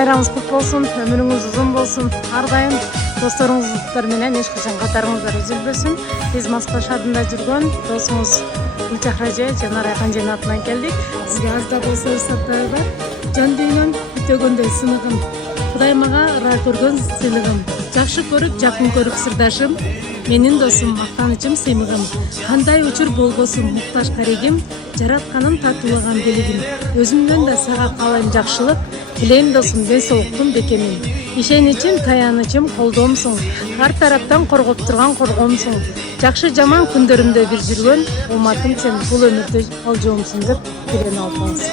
Кайраңыз кут болсун, өмүрүңүз узун болсун. Ар дайым досторуңуздар менен эч качан катарыңыздар үзүлбөсүн. Биз Москва шаарында жүргөн досуңуз Удачи жана Райхан атынан келдик. Сизге аз да болсо ырсаттары бар. Жан дүйнөн күтөгөндөй сыныгым. Кудай мага ыраа көргөн сыйлыгым. Жакшы көрүп, жакын көрүп сырдашым. Менин досум, мактанычым, сыймыгым. Кандай учур болбосун муктаж карегим, жаратканын татуулаган белегим. Өзүмдөн да сага каалайм жакшылык. Билейм досум, ден соолуктун бекемин. Ишеничим, таянычым, колдоомсуң. Ар тараптан коргоп турган коргоомсуң. Жакшы жаман күндөрүмдө бир жүргөн, уматым сен бул өмүрдө алжоомсуң деп билени алсаңыз.